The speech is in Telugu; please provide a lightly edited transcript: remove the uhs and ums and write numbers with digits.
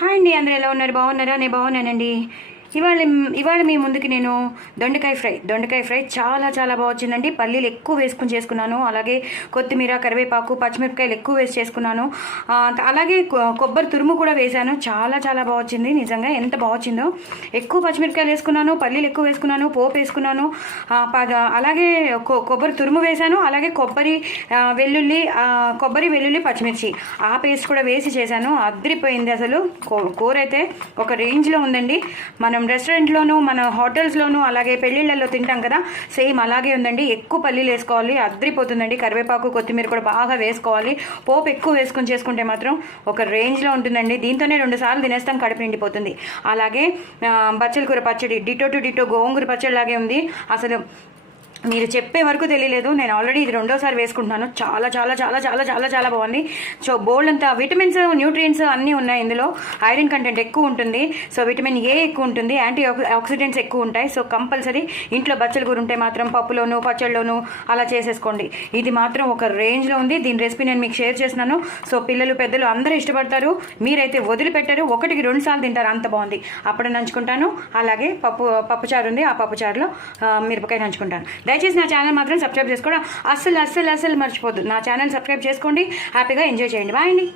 హాయ్ అండి, అందరూ ఎలా ఉన్నారు? బాగున్నారా? నేను బాగున్నానండి. ఇవాళ ఇవాళ మీ ముందుకి నేను దొండకాయ ఫ్రై చాలా చాలా బాగా వచ్చిందండి. పల్లీలు ఎక్కువ వేసుకుని చేసుకున్నాను. అలాగే కొత్తిమీర, కరివేపాకు, పచ్చిమిరపకాయలు ఎక్కువ వేసి చేసుకున్నాను. అలాగే కొబ్బరి తురుము కూడా వేశాను. చాలా చాలా బాగా వచ్చింది. నిజంగా ఎంత బాగా వచ్చిందో. ఎక్కువ పచ్చిమిరపకాయలు వేసుకున్నాను, పల్లీలు ఎక్కువ వేసుకున్నాను, పోపు వేసుకున్నాను, అలాగే కొబ్బరి తురుము వేశాను. అలాగే కొబ్బరి వెల్లుల్లి పచ్చిమిర్చి ఆ పేస్ట్ కూడా వేసి చేశాను. అదిరిపోయింది అసలు. కూర అయితే ఒక రేంజ్లో ఉందండి. మనం రెస్టారెంట్లోనూ, మన హోటల్స్లోనూ, అలాగే పెళ్ళిళ్ళల్లో తింటాం కదా, సేమ్ అలాగే ఉందండి. ఎక్కువ పల్లీలు వేసుకోవాలి, అద్రిపోతుందండి. కరివేపాకు, కొత్తిమీర కూడా బాగా వేసుకోవాలి. పోపు ఎక్కువ వేసుకొని చేసుకుంటే మాత్రం ఒక రేంజ్లో ఉంటుందండి. దీంతోనే 2 సార్లు తినేస్తాం, కడుపు నిండిపోతుంది. అలాగే బచ్చల కూర పచ్చడి డిటో టు డిటో గోంగూర పచ్చడి లాగే ఉంది. అసలు మీరు చెప్పే వరకు తెలియలేదు. నేను ఆల్రెడీ ఇది 2వ సారి వేసుకుంటున్నాను. చాలా చాలా చాలా చాలా చాలా చాలా బాగుంది. సో బోల్డ్ అంతా విటమిన్స్, న్యూట్రియంట్స్ అన్నీ ఉన్నాయి ఇందులో. ఐరన్ కంటెంట్ ఎక్కువ ఉంటుంది. సో విటమిన్ ఏ ఎక్కువ ఉంటుంది, యాంటీ ఆక్సిడెంట్స్ ఎక్కువ ఉంటాయి. సో కంపల్సరీ ఇంట్లో బచ్చల కూర ఉంటే మాత్రం పప్పులోను, పచ్చళ్ళలోను అలా చేసేసుకోండి. ఇది మాత్రం ఒక రేంజ్లో ఉంది. దీని రెసిపీ నేను మీకు షేర్ చేస్తున్నాను. సో పిల్లలు, పెద్దలు అందరూ ఇష్టపడతారు. మీరైతే వదిలిపెట్టారు, 1కి 2 సార్లు తింటారు, అంత బాగుంది. అప్పుడు నంచుకుంటాను. అలాగే పప్పుచారు ఉంది, ఆ పప్పుచారులో మిరపకాయ నంచుకుంటాను. దయచేసి నా ఛానల్ మాత్రం సబ్స్క్రైబ్ చేసుకోవడం అస్సలు మర్చిపోద్దు. నా ఛానల్ సబ్స్క్రైబ్ చేసుకోండి. హ్యాపీగా ఎంజాయ్ చేయండి. బాయ్ అండి.